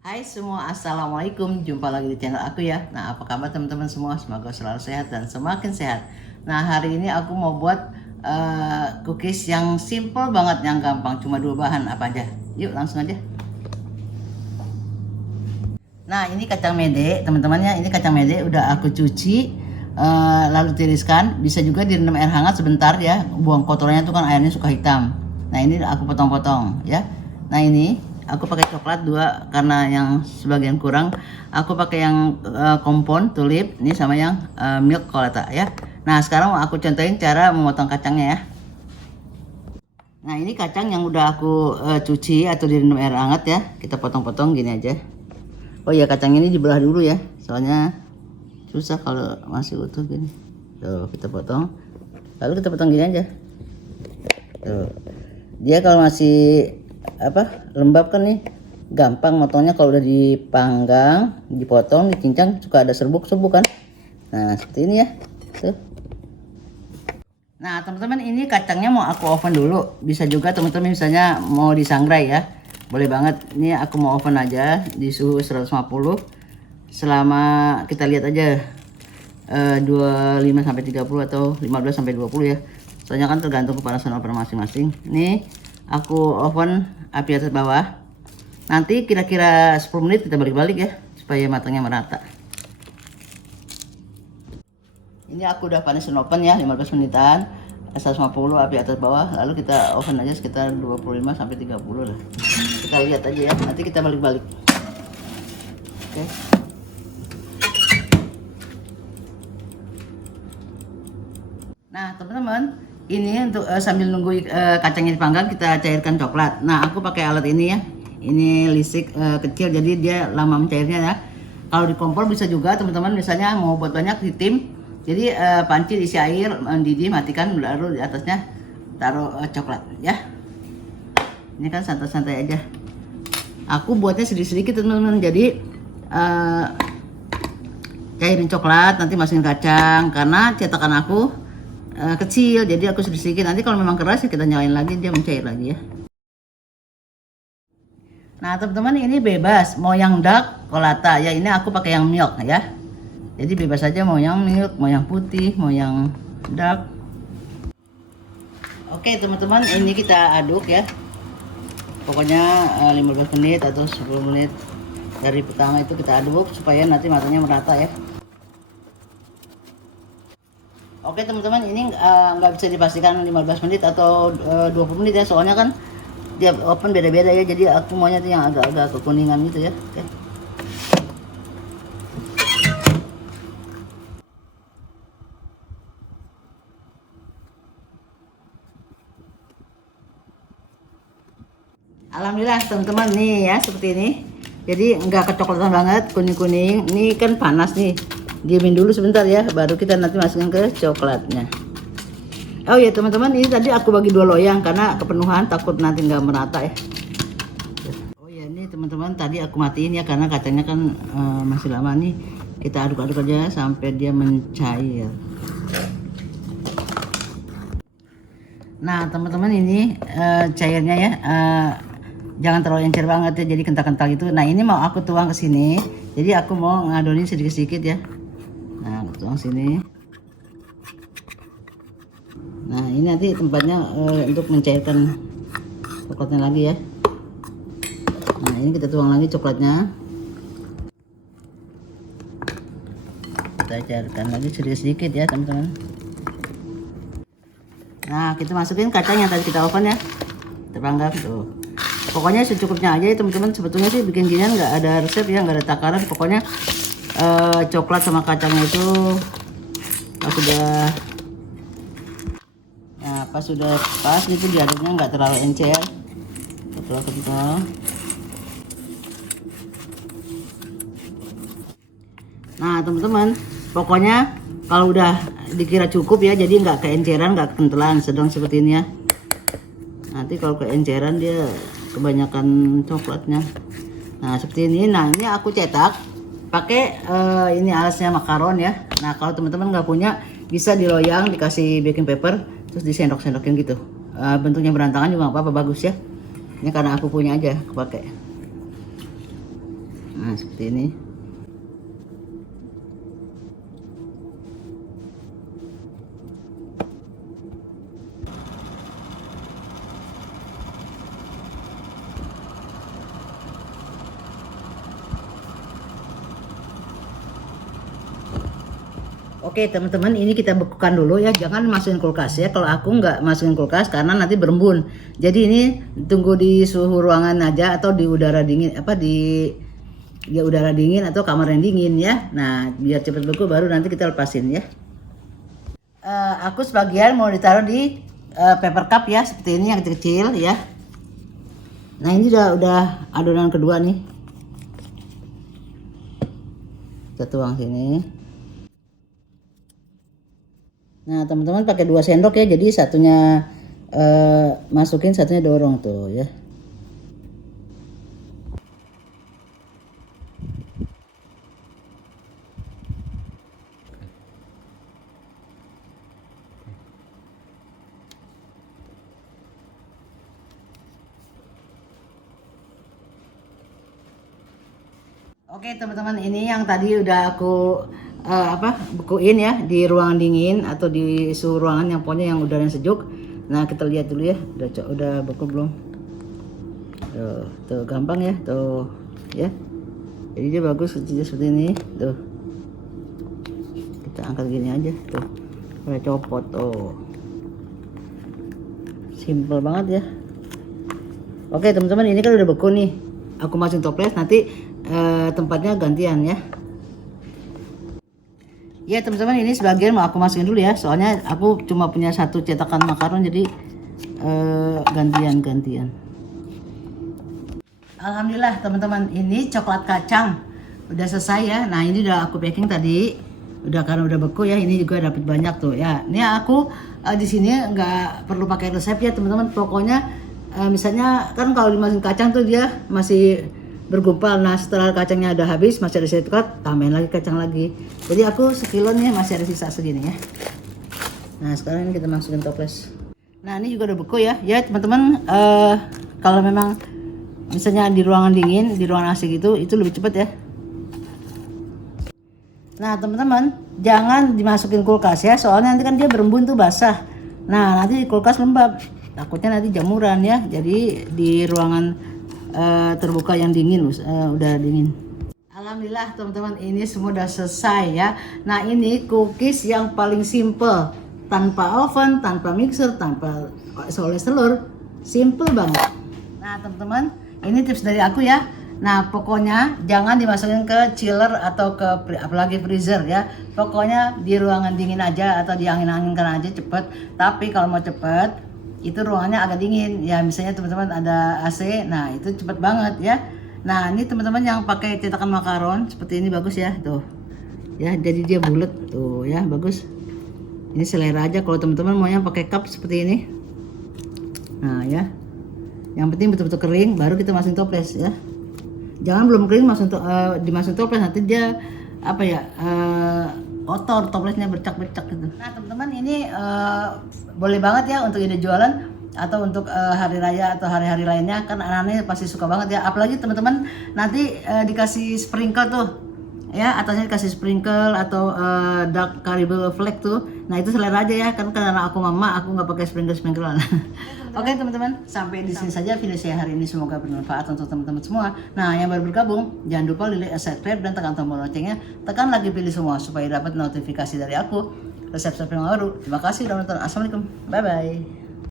Hai semua, assalamualaikum. Jumpa lagi di channel aku ya. Nah, apa kabar teman-teman semua? Semoga selalu sehat dan semakin sehat. Nah, hari ini aku mau buat cookies yang simple banget, yang gampang. Cuma dua bahan apa aja. Yuk, langsung aja. Nah, ini kacang mede, teman-temannya. Ini kacang mede udah aku cuci, lalu tiriskan. Bisa juga direndam air hangat sebentar ya. Buang kotorannya tuh kan airnya suka hitam. Nah, ini aku potong-potong ya. Nah, ini aku pakai coklat dua karena yang sebagian kurang. Aku pakai yang kompon tulip ini sama yang milk colata ya. Nah, sekarang aku contohin cara memotong kacangnya ya. Nah, ini kacang yang udah aku cuci atau direndam air hangat ya. Kita potong-potong gini aja. Oh ya, kacang ini dibelah dulu ya, soalnya susah kalau masih utuh gini. Tuh, kita potong. Lalu kita potong gini aja. Tuh. Dia kalau masih lembab kan nih, gampang motongnya. Kalau udah dipanggang, dipotong, dicincang suka ada serbuk-serbuk kan. Nah, seperti ini ya. Tuh. Nah, teman-teman, ini kacangnya mau aku oven dulu. Bisa juga teman-teman misalnya mau disangrai ya. Boleh banget. Ini aku mau oven aja di suhu 150 selama kita lihat aja 25 sampai 30 atau 15 sampai 20 ya. Soalnya kan tergantung kepanasan oven masing-masing. Ini aku oven api atas bawah. Nanti kira-kira 10 menit kita balik-balik ya supaya matangnya merata. Ini aku udah panasin oven ya 15 menitan. 150 api atas bawah, lalu kita oven aja sekitar 25 sampai 30 lah. Kita lihat aja ya, nanti kita balik-balik. Oke. Nah, teman-teman, ini untuk sambil nunggu kacangnya dipanggang, kita cairkan coklat. Nah, aku pakai alat ini ya. Ini listrik kecil, jadi dia lama mencairnya ya. Kalau di kompor bisa juga teman-teman, misalnya mau buat banyak di tim. Jadi panci isi air mendidih, matikan, baru di atasnya taruh coklat ya. Ini kan santai-santai aja. Aku buatnya sedikit-sedikit teman-teman. Jadi cairin coklat, nanti masukin kacang. Karena cetakan aku kecil, jadi aku sedikit-sedikit. Nanti kalau memang keras ya kita nyalain lagi, dia mencair lagi ya. Nah, teman-teman, ini bebas mau yang dark colata ya. Ini aku pakai yang milk ya. Jadi bebas aja mau yang milk, mau yang putih, mau yang dark. Oke teman-teman, ini kita aduk ya. Pokoknya 15 menit atau 10 menit dari pertama itu kita aduk supaya nanti matanya merata ya. Oke teman-teman, ini nggak bisa dipastikan 15 menit atau 20 menit ya. Soalnya kan tiap oven beda-beda ya. Jadi aku maunya tuh yang agak-agak kekuningan gitu ya. Oke. Alhamdulillah teman-teman nih ya seperti ini. Jadi nggak kecoklatan banget, kuning-kuning. Ini kan panas nih. Diamin dulu sebentar ya, baru kita nanti masukin ke coklatnya. Oh ya teman-teman, ini tadi aku bagi dua loyang karena kepenuhan, takut nanti nggak merata ya. Oh ya ini teman-teman, tadi aku matiin ya karena kacangnya kan masih lama nih. Kita aduk-aduk aja sampai dia mencair. Nah teman-teman, ini cairnya ya. Jangan terlalu encer banget ya, jadi kental-kental gitu. Nah, ini mau aku tuang ke sini. Jadi aku mau ngadonin sedikit-sedikit ya. Nah, aku tuang sini. Nah, ini nanti tempatnya untuk mencairkan coklatnya lagi ya. Nah, ini kita tuang lagi coklatnya. Kita cairkan lagi sedikit-sedikit ya, teman-teman. Nah, kita masukin kacang yang tadi kita oven ya. Kita panggang tuh. Pokoknya secukupnya aja ya teman-teman. Sebetulnya sih bikin ginian nggak ada resep ya, nggak ada takaran. Pokoknya coklat sama kacangnya itu pas sudah pas itu diaduknya nggak terlalu encer, nggak terlalu kental. Nah teman-teman, pokoknya kalau udah dikira cukup ya, jadi nggak keenceran, nggak kentalan, sedang seperti ini ya. Nanti kalau keenceran dia kebanyakan coklatnya. Nah seperti ini. Nah ini aku cetak pakai ini alasnya makaron ya. Nah kalau teman-teman nggak punya, bisa diloyang, dikasih baking paper, terus disendok-sendokin gitu. Bentuknya berantakan juga nggak apa-apa, bagus ya. Ini karena aku punya aja aku pakai. Nah, seperti ini. Oke teman-teman, ini kita bekukan dulu ya, jangan masukin kulkas ya. Kalau aku nggak masukin kulkas karena nanti berembun. Jadi ini tunggu di suhu ruangan aja atau di udara dingin, udara dingin atau kamar yang dingin ya. Nah biar cepet beku baru nanti kita lepasin ya. Aku sebagian mau ditaruh di paper cup ya, seperti ini yang kecil ya. Nah ini udah adonan kedua nih. Kita tuang sini. Nah teman-teman pakai 2 sendok ya, jadi satunya masukin, satunya dorong tuh ya. Oke teman-teman, ini yang tadi udah aku bekuin ya di ruangan dingin atau di suhu ruangan yang pokoknya yang udara yang sejuk. Nah kita lihat dulu ya, udah beku belum? Tuh gampang ya, tuh ya. Jadi dia bagus seperti ini, tuh. Kita angkat gini aja, tuh. Kita copot, tuh. Simple banget ya. Oke teman-teman, ini kan udah beku nih. Aku masukin toples, nanti tempatnya gantian ya. Ya teman-teman, ini sebagian mau aku masukin dulu ya, soalnya aku cuma punya 1 cetakan makaron, jadi gantian. Alhamdulillah teman-teman, ini coklat kacang udah selesai ya. Nah ini udah aku packing tadi, karena udah beku ya. Ini juga dapat banyak tuh ya. Ini aku di sini nggak perlu pakai resep ya teman-teman. Pokoknya misalnya kan kalau dimasukin kacang tuh dia masih bergumpal. Nah setelah kacangnya udah habis, masih ada sisa, tambahin lagi kacang lagi. Jadi aku sekilo nih masih ada sisa segini ya. Nah sekarang ini kita masukin toples. Nah ini juga udah beku ya. Ya teman-teman, kalau memang misalnya di ruangan dingin, di ruangan AC gitu, itu lebih cepat ya. Nah teman-teman, jangan dimasukin kulkas ya, soalnya nanti kan dia berembun tuh basah. Nah nanti di kulkas lembab, takutnya nanti jamuran ya. Jadi di ruangan terbuka yang dingin, udah dingin. Alhamdulillah teman-teman, ini semua udah selesai ya. Nah ini cookies yang paling simple, tanpa oven, tanpa mixer, tanpa oles telur, simple banget. Nah teman-teman, ini tips dari aku ya. Nah pokoknya jangan dimasukin ke chiller atau ke apalagi freezer ya. Pokoknya di ruangan dingin aja atau di angin-anginkan aja cepet. Tapi kalau mau cepet itu ruangannya agak dingin ya, misalnya teman-teman ada AC, nah itu cepet banget ya. Nah ini teman-teman yang pakai cetakan makaron seperti ini bagus ya, tuh ya, jadi dia bulat tuh ya, bagus. Ini selera aja kalau teman-teman mau yang pakai cup seperti ini. Nah ya, yang penting betul-betul kering baru kita masukin toples ya. Jangan belum kering dimasukin toples, nanti dia kotor, toplesnya bercak-bercak gitu. Nah teman-teman, ini boleh banget ya untuk ide jualan atau untuk hari raya atau hari-hari lainnya, kan anak-anaknya pasti suka banget ya. Apalagi teman-teman nanti dikasih sprinkle tuh ya, atasnya dikasih sprinkle atau dark caribou flake tuh. Nah itu selera aja ya, kan karena aku mama, aku nggak pakai sprinklean. Oke teman-teman, sampai di sini saja video saya hari ini, semoga bermanfaat untuk teman-teman semua. Nah yang baru bergabung, jangan lupa like, subscribe, dan tekan tombol loncengnya. Tekan lagi pilih semua supaya dapat notifikasi dari aku resep-resep yang baru. Terima kasih sudah menonton. Assalamualaikum, bye bye.